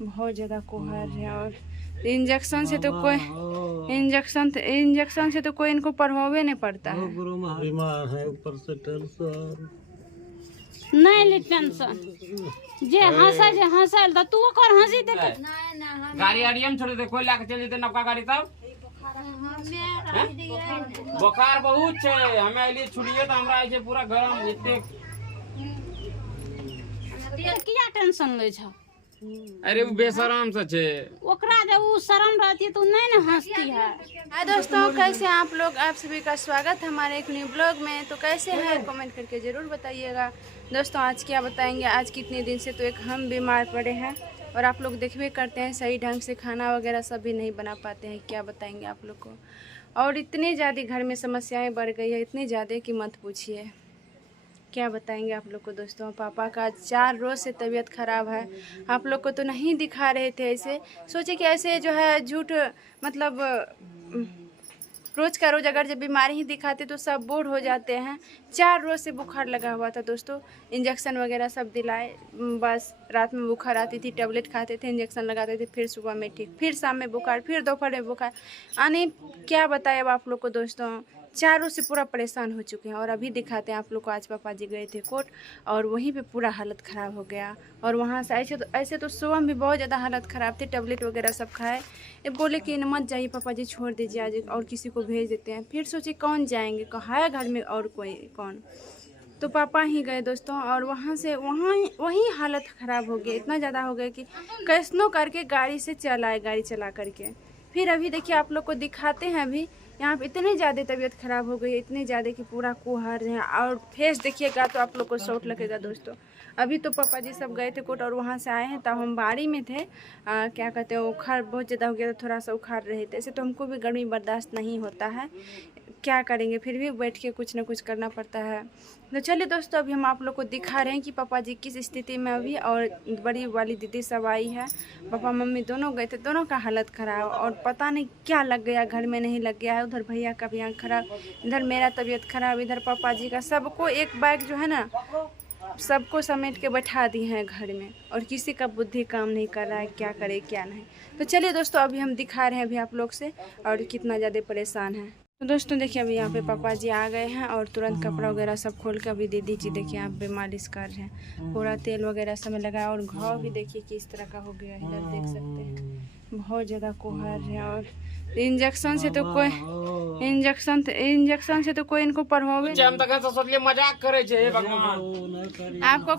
बहुत ज़्यादा कोहर है और इंजेक्शन से तो कोई इनको प्रभाव नहीं पड़ता है। बीमार है ऊपर से टेंशन नहीं ले टेंशन जे हंसल तो तू कर हंसी दे गाड़ी आड़ियम छोड़ दे कोई लाके चल जेते नौका गाड़ी तब बुखार बहुत छे हमें लिए छुड़िए तो हमरा ऐसे पूरा गरम इतने किया टेंशन ले छ अरे वो बेशरम से छे ओकरा जब वो शर्म रहती तो नहीं ना हंसती है। हाय दोस्तों, कैसे हैं आप लोग? आप सभी का स्वागत है हमारे एक न्यू ब्लॉग में। तो कैसे हैं कमेंट करके ज़रूर बताइएगा। दोस्तों आज क्या बताएंगे, आज कितने दिन से तो एक हम बीमार पड़े हैं और आप लोग देखबे करते हैं सही ढंग से खाना वगैरह सब भी नहीं बना पाते हैं। क्या बताएंगे आप लोग को। और इतनी ज़्यादा घर में समस्याएँ बढ़ गई है, इतनी ज़्यादा कि मत पूछिए। क्या बताएंगे आप लोग को। दोस्तों पापा का 4 रोज़ से तबीयत ख़राब है। आप लोग को तो नहीं दिखा रहे थे, ऐसे सोचे कि ऐसे जो है झूठ मतलब रोज़ का रोज़ अगर जब बीमारी ही दिखाते तो सब बोर हो जाते हैं। 4 रोज़ से बुखार लगा हुआ था दोस्तों। इंजेक्शन वगैरह सब दिलाए, बस रात में बुखार आती थी, टेबलेट खाते थे, इंजेक्शन लगाते थे, फिर सुबह में ठीक, फिर शाम में बुखार, फिर दोपहर में बुखार आने। क्या बताए अब आप लोग को दोस्तों। 4 रोज़ से पूरा परेशान हो चुके हैं। और अभी दिखाते हैं आप लोग को। आज पापा जी गए थे कोर्ट और वहीं पे पूरा हालत ख़राब हो गया। और वहाँ से ऐसे तो सुबह में भी बहुत ज़्यादा हालत ख़राब थी, टेबलेट वगैरह सब खाए। ये बोले कि मत जाइए पापा जी, छोड़ दीजिए आज और किसी को भेज देते हैं। फिर सोचे कौन जाएंगे, कहाँ है घर में और कोई कौन, तो पापा ही गए दोस्तों। और वहाँ से वहीं हालत ख़राब हो गई, इतना ज़्यादा हो गया कि कैसनो करके गाड़ी से चलाए, गाड़ी चला करके। फिर अभी देखिए आप लोग को दिखाते हैं। अभी यहाँ पे इतनी ज़्यादा तबीयत ख़राब हो गई है, इतनी ज़्यादा कि पूरा कोहर है। और फेस देखिएगा तो आप लोग को शॉट लगेगा दोस्तों। अभी तो पापा जी सब गए थे कोर्ट और वहाँ से आए हैं, तब हम बाड़ी में थे। क्या कहते हैं, उखाड़ बहुत ज़्यादा हो गया था, थोड़ा सा उखाड़ रहे थे। ऐसे तो हमको भी गर्मी बर्दाश्त नहीं होता है, क्या करेंगे, फिर भी बैठ के कुछ ना कुछ करना पड़ता है। तो चलिए दोस्तों, अभी हम आप लोग को दिखा रहे हैं कि पापा जी किस स्थिति में अभी। और बड़ी वाली दीदी सब आई है, पापा मम्मी दोनों गए थे, दोनों का हालत ख़राब। और पता नहीं क्या लग गया, घर में नहीं लग गया है। उधर भैया का भी आँख खराब, इधर मेरा तबीयत खराब, इधर पापा जी का। सबको एक बैग जो है ना, सबको समेट के बैठा दी हैं घर में। और किसी का बुद्धि काम नहीं कर रहा है, क्या करे क्या नहीं। तो चलिए दोस्तों, अभी हम दिखा रहे हैं अभी आप लोग से और कितना ज़्यादा परेशान है। तो दोस्तों देखिए अभी यहाँ पे पापा जी आ गए हैं और तुरंत कपड़ा वगैरह सब खोल के अभी दीदी जी देखिए यहाँ पे मालिश कर रहे हैं। पूरा तेल वगैरह सब लगाया और घाव भी देखिए किस तरह का हो गया है, इधर देख सकते हैं। बहुत ज़्यादा कोहर है और इंजेक्शन से तो कोई इनको प्रभाव नहीं। हम तक सोचलिए मजाक करे छे। हे भगवान, आपको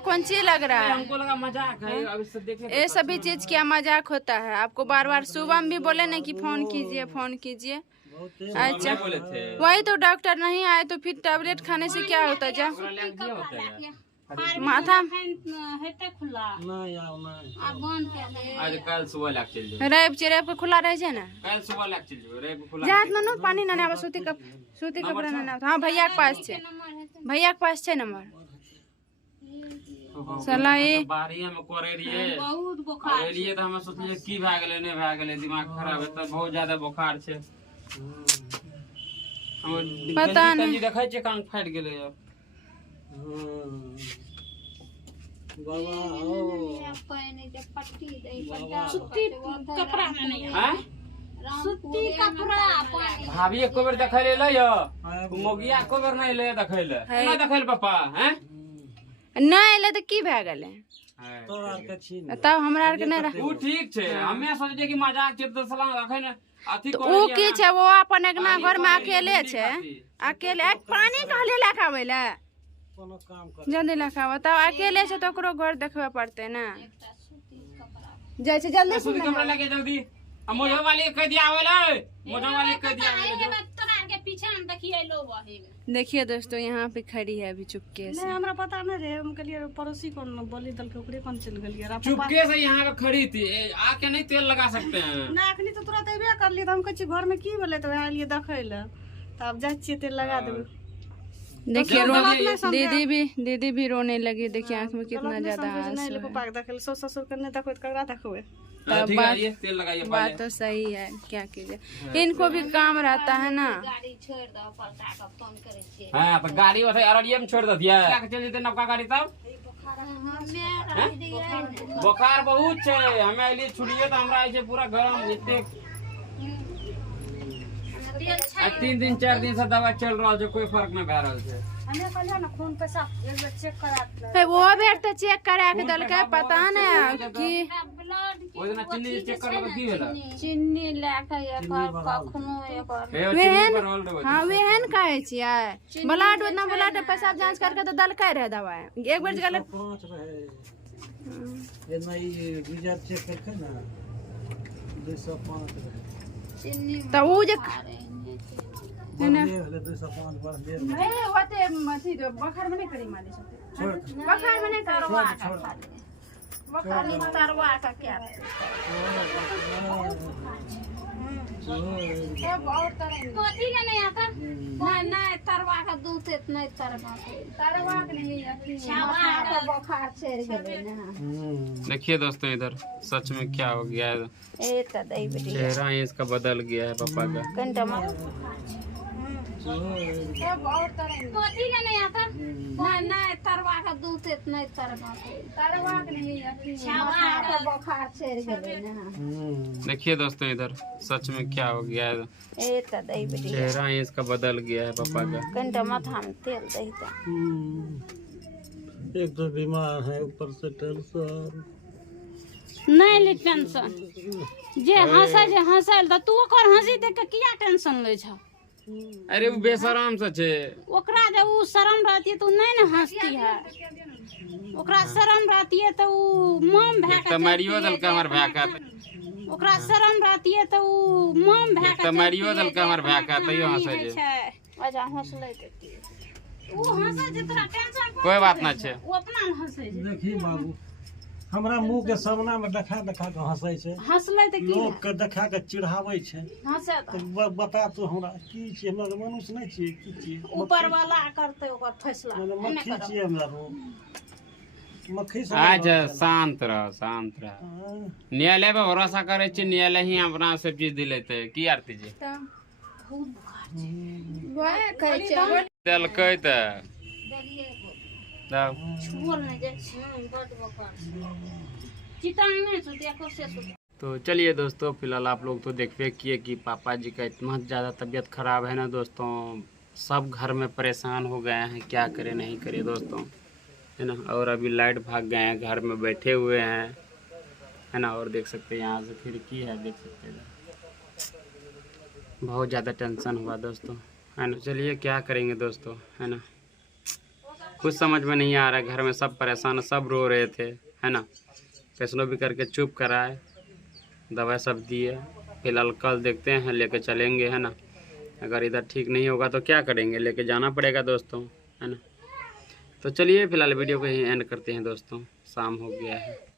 कौन चीज लग रहा है? हमको लगा मजाक है। अब इससे देखिए ये सभी चीज क्या मजाक होता है? आपको बार बार सुबह में भी बोले ना कि फोन कीजिए फोन कीजिए। अच्छा बोले थे वही तो डॉक्टर नहीं आए तो फिर टैबलेट खाने से क्या होता है? जा माथा आज कल सुबह लाग चल जाओ, रेब को खुला रहे ना, कल सुबह लाग चल जाओ रे खुला जात मनो पानी ना आवा, सूती कपड़ा ना। हाँ भैया के पास छे नंबर। साला ये बाहरी में करे रहिए बहुत बुखार लिए तो हम सोचलिए की भए गेलै नहीं भए गेलै, दिमाग खराब है तो बहुत ज्यादा बुखार छे। पता नहीं देखै छे कान फाट गेलै। भाभी एको बेर देखै ले यो मोगिया एको बेर नहीं ले देखै ले ना देखै ले पापा हैं नहीं ले तो की भए गेलै तब हमरा आर के नहीं रह। ऊ ठीक छे, हमे सोचे कि मजाक छे तो सलाम रखै ने अथी तो ऊ की छे, वो अपन एकना घर में अकेले छे, अकेले एक पानी कहले लाखावे ले जल्दी लाखावा। तब अकेले छे तो ओकरो घर देखबे पड़ते ना। जाय छे जल्दी सूती कपड़ा लेके जल्दी। मोजो वाली कह दिया आवेले, मोजो वाली कह दिया आवेले। पीछे हम देखिए लो वही देखिए दोस्तों यहाँ पे खड़ी है अभी चुपके से। नहीं हमरा पता नहीं रहे, हम कहलिए पड़ोसी कौन बोली दल के ओकरे कौन चल गेलिए। चुपके से यहाँ पे खड़ी थी, आके नहीं तेल लगा सकते हैं ना, अखनी तो तुरंत अबे कर लिए। तो हम कह घर में की बोले तो वहाँ लिए देखै ले, तब जा छिए तेल लगा देबे। देखिए दीदी भी रोने लगी। देखिए आँख में कितना ज्यादा नहीं लेको पाक देखल सो ससुर करने देखो कगड़ा देखो। तब तेल लगाइए। बात तो सही है, क्या कीजिए, इनको भी काम रहता है ना। हाँ तो गाड़ी वैसे अररिया में छोड़ दिया, चल जेते नौका गाड़ी तब बुखार बहुत छे, हमें अली छुड़िए तो हमरा ऐसे पूरा गरम इतने 3 दिन 4 दिन से दवा चल रहा है, कोई फर्क नहीं भय रहा है। वो बेर तो चेक करा के दल के पता नहीं कि ओइ दिन चीनी चेक करला की भेला, चीनी लेके एकर कखनो एकर ए चीनी पर होल्ड हो। हाँ वेहन कहे छियै ब्लड उतना ब्लड पेशाब जांच करके तो दल रहे दवाई एक बेर गलत 5 रहे ये नहीं वीजा चेक करके ना 205 रहे चीनी तो वो जे बढ़ गए 205 बढ़ गए नहीं होते मथी तो बुखार में नहीं करी मालिश होते बुखार में नहीं करवा बुखार में तरवा का क्या कथी के नहीं आता नहीं नहीं तरवा का दूध नहीं तरवा तरवा के नहीं का बुखार चढ़ गेले ना। देखिए दोस्तों इधर सच में क्या हो गया है, ए त दई बेटी चेहरा ही इसका बदल गया है पापा का। कंटा मत कथी के नहीं आता नहीं नहीं तरवा का दूध नहीं तरवा के नहीं का बुखार चढ़ गेले ना। देखिए दोस्तों इधर सच में क्या हो गया है, ए त दई बेटी चेहरा ही इसका बदल गया है पापा का। कंटा माथा में तेल दई त एक तो बीमार है ऊपर से टेंशन नहीं ले टेंशन जे हंसल त तू ओकर हंसी देख के किया टेंशन ले छ। अरे वो बेशरम से छे, ओकरा जब उ शर्म रहती है तो नहीं न हंसती है, ओकरा शर्म रहती है तो उ मम भै एक तो मारियो दल का हमर भै का, ओकरा शर्म रहती है तो उ मम भै एक तो मारियो दल का हमर भै का तइयो हंसे जे। वजह हंसले देती उ हंसे जे तोरा टेंशन कोई बात ना छे, उ अपना हंसे जे देखी बाबू हमरा मुंह के सामना में देखा देखा के हंसै छै, हंसले त की लोग के देखा के चिढ़ाबै छै। हंसे तो त बता तो हमरा की छियै, हमरा मनुष्य नहीं छियै की छियै, ऊपर वाला करते ओकर फैसला मतलब नहीं मक्खी करब। छियै हमरा रो मक्खी से आज शांत रह शांत रह। न्यायालय पे भरोसा करे छी, न्यायालय ही अपना सब चीज दिलेते की आरती जी वह कहे छै देलकै त तब बोल नहीं जे बड बकार चितांग नहीं सु देखो से सु। तो चलिए दोस्तों फिलहाल आप लोग तो देखते किए कि पापा जी का इतना ज़्यादा तबीयत खराब है ना दोस्तों, सब घर में परेशान हो गए हैं, क्या करें नहीं करें दोस्तों, है ना। और अभी लाइट भाग गए हैं, घर में बैठे हुए हैं, है ना। और देख सकते हैं यहाँ से खिड़की है, देख सकते हैं, बहुत ज़्यादा टेंशन हुआ दोस्तों, है ना। चलिए क्या करेंगे दोस्तों, है ना। कुछ समझ में नहीं आ रहा है, घर में सब परेशान, सब रो रहे थे, है ना। कैसनो भी करके चुप कराए, दवाई सब दिए। फिलहाल कल देखते हैं, लेके चलेंगे, है ना। अगर इधर ठीक नहीं होगा तो क्या करेंगे, लेके जाना पड़ेगा दोस्तों, है ना। तो चलिए फिलहाल वीडियो को ही एंड करते हैं दोस्तों, शाम हो गया है।